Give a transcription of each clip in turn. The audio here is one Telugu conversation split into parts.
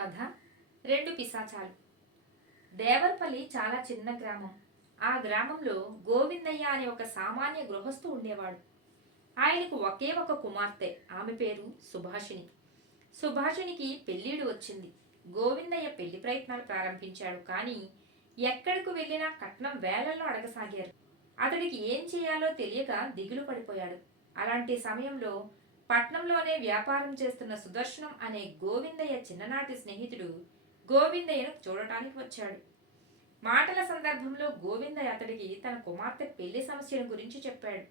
కథ రెండు పిశాచాలు. దేవరపల్లి చాలా చిన్న గ్రామం. ఆ గ్రామంలో గోవిందయ్య అనే ఒక సామాన్య గృహస్థు ఉండేవాడు. ఆయనకు ఒకే ఒక కుమార్తె. ఆమె పేరు సుభాషిణి. సుభాషిణికి పెళ్ళిడు వచ్చింది. గోవిందయ్య పెళ్ళి ప్రయత్నాలు ప్రారంభించాడు. కానీ ఎక్కడికి వెళ్ళినా కట్నం వేలల్లో అడగసాగారు. అతడికి ఏం చేయాలో తెలియక దిగులు పడిపోయాడు. అలాంటి సమయంలో పట్నంలోనే వ్యాపారం చేస్తున్న సుదర్శనం అనే గోవిందయ్య చిన్ననాటి స్నేహితుడు గోవిందయ్యను చూడటానికి వచ్చాడు. మాటల సందర్భంలో గోవిందయ్య అతడికి తన కుమార్తె పెళ్ళి సమస్యల గురించి చెప్పాడు.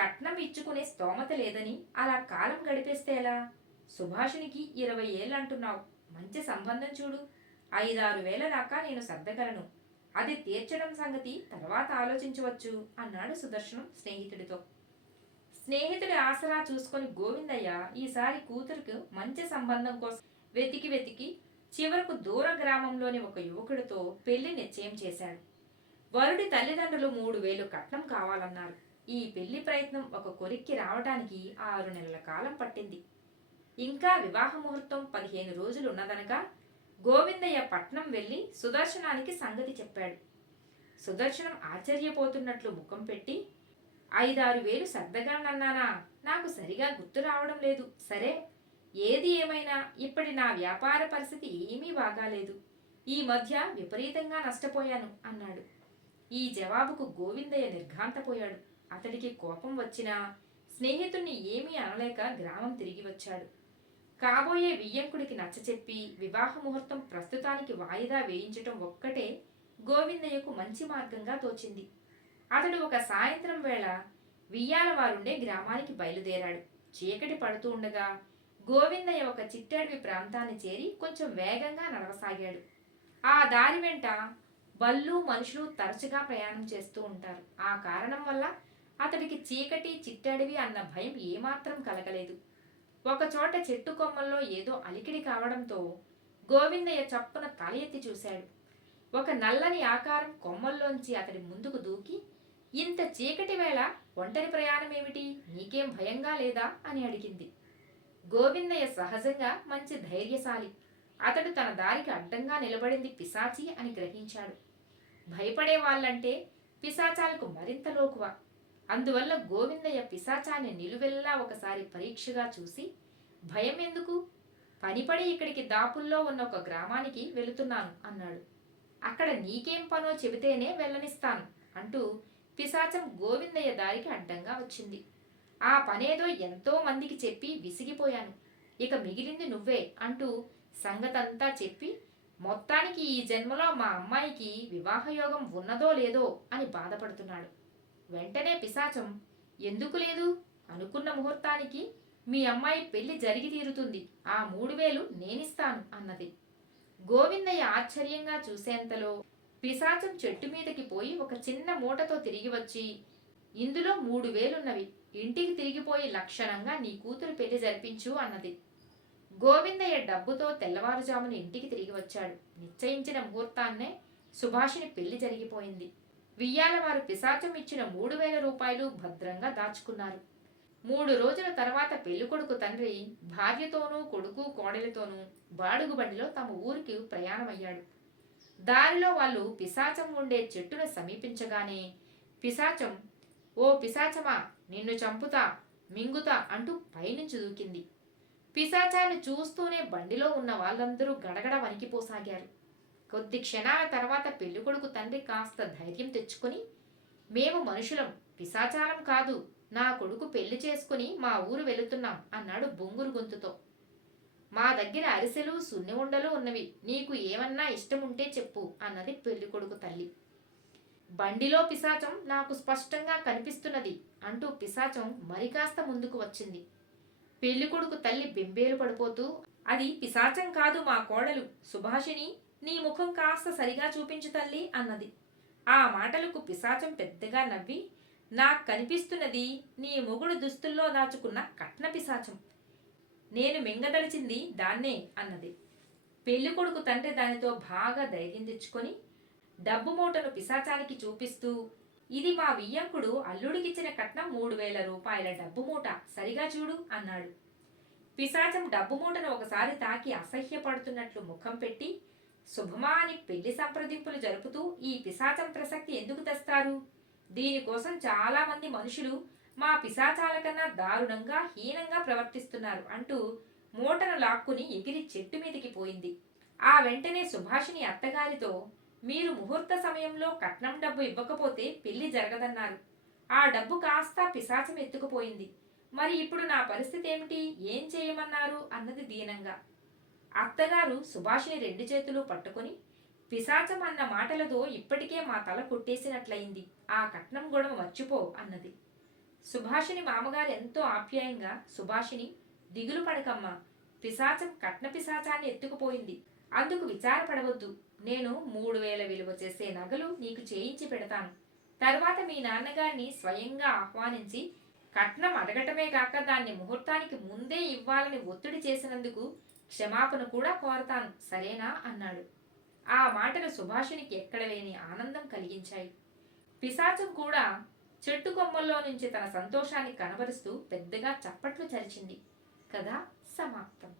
కట్నం ఇచ్చుకునే స్తోమత లేదని అలా కాలం గడిపేస్తే ఎలా? సుభాషునికి ఇరవై ఏళ్ళు అంటున్నావు మంచి సంబంధం చూడు. ఐదారు వేల దాకా నేను సర్దగలను. అది తీర్చడం సంగతి తర్వాత ఆలోచించవచ్చు అన్నాడు సుదర్శనం స్నేహితుడితో. స్నేహితుడి ఆసరా చూసుకొని గోవిందయ్య ఈసారి కూతురుకు మంచి సంబంధం కోసం వెతికి వెతికి చివరకు దూర గ్రామంలోని ఒక యువకుడితో పెళ్ళి నిశ్చయం చేశాడు. వరుడి తల్లిదండ్రులు మూడు వేలు కట్నం కావాలన్నారు. ఈ పెళ్ళి ప్రయత్నం ఒక కొరిక్కి రావడానికి ఆరు నెలల కాలం పట్టింది. ఇంకా వివాహ ముహూర్తం పదిహేను రోజులు ఉన్నదనగా గోవిందయ్య పట్నం వెళ్ళి సుదర్శనానికి సంగతి చెప్పాడు. సుదర్శనం ఆశ్చర్యపోతున్నట్లు ముఖం పెట్టి ఐదారు వేలు సర్దగలనన్నానా? నాకు సరిగా గుర్తు రావడం లేదు. సరే ఏది ఏమైనా ఇప్పటి నా వ్యాపార పరిస్థితి ఏమీ బాగాలేదు. ఈ మధ్య విపరీతంగా నష్టపోయాను అన్నాడు. ఈ జవాబుకు గోవిందయ్య నిర్ఘాంతపోయాడు. అతడికి కోపం వచ్చినా స్నేహితుణ్ణి ఏమీ అనలేక గ్రామం తిరిగి వచ్చాడు. కాబోయే వియ్యంకుడికి నచ్చచెప్పి వివాహ ముహూర్తం ప్రస్తుతానికి వాయిదా వేయించటం ఒక్కటే గోవిందయ్యకు మంచి మార్గంగా తోచింది. అతడు ఒక సాయంత్రం వేళ వియ్యాల వారుండే గ్రామానికి బయలుదేరాడు. చీకటి పడుతూ ఉండగా గోవిందయ్య ఒక చిట్టడవి ప్రాంతాన్ని చేరి కొంచెం వేగంగా నడవసాగాడు. ఆ దారి వెంట బళ్ళు మనుషులు తరచుగా ప్రయాణం చేస్తూ ఉంటారు. ఆ కారణం వల్ల అతడికి చీకటి చిట్టడివి అన్న భయం ఏమాత్రం కలగలేదు. ఒకచోట చెట్టు కొమ్మల్లో ఏదో అలికిడి కావడంతో గోవిందయ్య చప్పున తల ఎత్తి చూశాడు. ఒక నల్లని ఆకారం కొమ్మల్లోంచి అతడి ముందుకు దూకి ఇంత చీకటి వేళ ఒంటరి ప్రయాణం ఏమిటి? నీకేం భయంగా లేదా? అని అడిగింది. గోవిందయ్య సహజంగా మంచి ధైర్యశాలి. అతడు తన దారికి అడ్డంగా నిలబడింది పిశాచి అని గ్రహించాడు. భయపడే వాళ్ళంటే పిశాచాలకు మరింత లోకువ. అందువల్ల గోవిందయ్య పిశాచాన్ని నిలువెల్లా ఒకసారి పరీక్షగా చూసి భయం ఎందుకు? పనిపడి ఇక్కడికి దాపుల్లో ఉన్న ఒక గ్రామానికి వెళుతున్నాను అన్నాడు. అక్కడ నీకేం పనో చెబితేనే వెళ్ళనిస్తాను అంటూ పిశాచం గోవిందయ్య దారికి అడ్డంగా వచ్చింది. ఆ పనేదో ఎంతో మందికి చెప్పి విసిగిపోయాను. ఇక మిగిలింది నువ్వే అంటూ సంగతంతా చెప్పి మొత్తానికి ఈ జన్మలో మా అమ్మాయికి వివాహయోగం ఉన్నదో లేదో అని బాధపడుతున్నాడు. వెంటనే పిశాచం ఎందుకు లేదు? అనుకున్న ముహూర్తానికి మీ అమ్మాయి పెళ్ళి జరిగి తీరుతుంది. ఆ మూడు వేలు నేనిస్తాను అన్నది. గోవిందయ్య ఆశ్చర్యంగా చూసేంతలో పిశాచం చెట్టు మీదకి పోయి ఒక చిన్న మూటతో తిరిగి వచ్చి ఇందులో మూడు వేలున్నవి. ఇంటికి తిరిగిపోయి లక్షణంగా నీ కూతురు పెళ్ళి జరిపించు అన్నది. గోవిందయ్య డబ్బుతో తెల్లవారుజామున ఇంటికి తిరిగి వచ్చాడు. నిశ్చయించిన ముహూర్తాన్నే సుభాషిని పెళ్ళి జరిగిపోయింది. వియ్యాల వారు పిశాచం ఇచ్చిన మూడు వేల రూపాయలు భద్రంగా దాచుకున్నారు. మూడు రోజుల తర్వాత పెళ్ళికొడుకు తండ్రి భార్యతోనూ కొడుకు కోడలితోనూ బాడుగు బండిలో తమ ఊరికి ప్రయాణమయ్యాడు. దారిలో వాళ్ళు పిశాచం ఉండే చెట్టును సమీపించగానే పిశాచం ఓ పిశాచమా నిన్ను చంపుతా మింగుతా అంటూ పైనుంచి దూకింది. పిశాచాన్ని చూస్తూనే బండిలో ఉన్న వాళ్ళందరూ గడగడ వణికిపోసాగారు. కొద్ది క్షణాల తర్వాత పెళ్ళికొడుకు తండ్రి కాస్త ధైర్యం తెచ్చుకొని మేము మనుషులం పిశాచారం కాదు నా కొడుకు పెళ్ళి చేసుకుని మా ఊరు వెళుతున్నాం అన్నాడు బొంగురు గొంతుతో. మా దగ్గర అరిసెలు సున్ని ఉండలు ఉన్నవి. నీకు ఏమన్నా ఇష్టం ఉంటే చెప్పు అన్నది పెళ్ళికొడుకు తల్లి. బండిలో పిశాచం నాకు స్పష్టంగా కనిపిస్తున్నది అంటూ పిశాచం మరి కాస్త ముందుకు వచ్చింది. పెళ్ళికొడుకు తల్లి బెంబేలు పడిపోతూ అది పిశాచం కాదు మా కోడలు సుభాషిని నీ ముఖం కాస్త సరిగా చూపించు తల్లి అన్నది. ఆ మాటలకు పిశాచం పెద్దగా నవ్వి నాకు కనిపిస్తున్నది నీ మొగుడు దుస్తుల్లో దాచుకున్న కట్న పిశాచం. నేను మింగదలిచింది దాన్నే అన్నది. పెళ్ళి కొడుకు తండ్రి దానితో బాగా ధైర్యం తెచ్చుకొని డబ్బు మూటను పిశాచానికి చూపిస్తూ ఇది మా వియ్యంకుడు అల్లుడికిచ్చిన కట్నం మూడు వేల రూపాయల డబ్బు మూట సరిగా చూడు అన్నాడు. పిశాచం డబ్బు మూటను ఒకసారి తాకి అసహ్యపడుతున్నట్లు ముఖం పెట్టి శుభమా అని పెళ్ళి సంప్రదింపులు జరుపుతూ ఈ పిశాచం ప్రసక్తి ఎందుకు తెస్తారు? దీనికోసం చాలామంది మనుషులు మా పిశాచాల కన్నా దారుణంగా హీనంగా ప్రవర్తిస్తున్నారు అంటూ మూటను లాక్కుని ఎగిరి చెట్టు మీదకి పోయింది. ఆ వెంటనే సుభాషిణి అత్తగారితో మీరు ముహూర్త సమయంలో కట్నం డబ్బు ఇవ్వకపోతే పెళ్ళి జరగదన్నారు. ఆ డబ్బు కాస్త పిశాచం ఎత్తుకుపోయింది. మరి ఇప్పుడు నా పరిస్థితి ఏమిటి? ఏం చేయమన్నారు? అన్నది దీనంగా. అత్తగారు సుభాషిణి రెండు చేతులు పట్టుకొని పిశాచం అన్న మాటలతో ఇప్పటికే మా తల కొట్టేసినట్లయింది. ఆ కట్నం గొడవ మర్చిపో అన్నది. సుభాషిని మామగారు ఎంతో ఆప్యాయంగా సుభాషిని దిగులు పడకమ్మా. పిశాచం కట్న పిశాచాన్ని ఎత్తుకుపోయింది. అందుకు విచారపడవద్దు. నేను మూడు వేల విలువ చేసే నగలు నీకు చేయించి పెడతాను. తర్వాత మీ నాన్నగారిని స్వయంగా ఆహ్వానించి కట్నం అడగటమే కాక దాన్ని ముహూర్తానికి ముందే ఇవ్వాలని ఒత్తిడి చేసినందుకు క్షమాపణ కూడా కోరతాను. సరేనా? అన్నాడు. ఆ మాటలు సుభాషునికి ఎక్కడ లేని ఆనందం కలిగించాయి. పిశాచం కూడా చెట్టు కొమ్మల్లో నుంచి తన సంతోషాన్ని కనబరుస్తూ పెద్దగా చప్పట్లు చరిచింది. కథ సమాప్తం.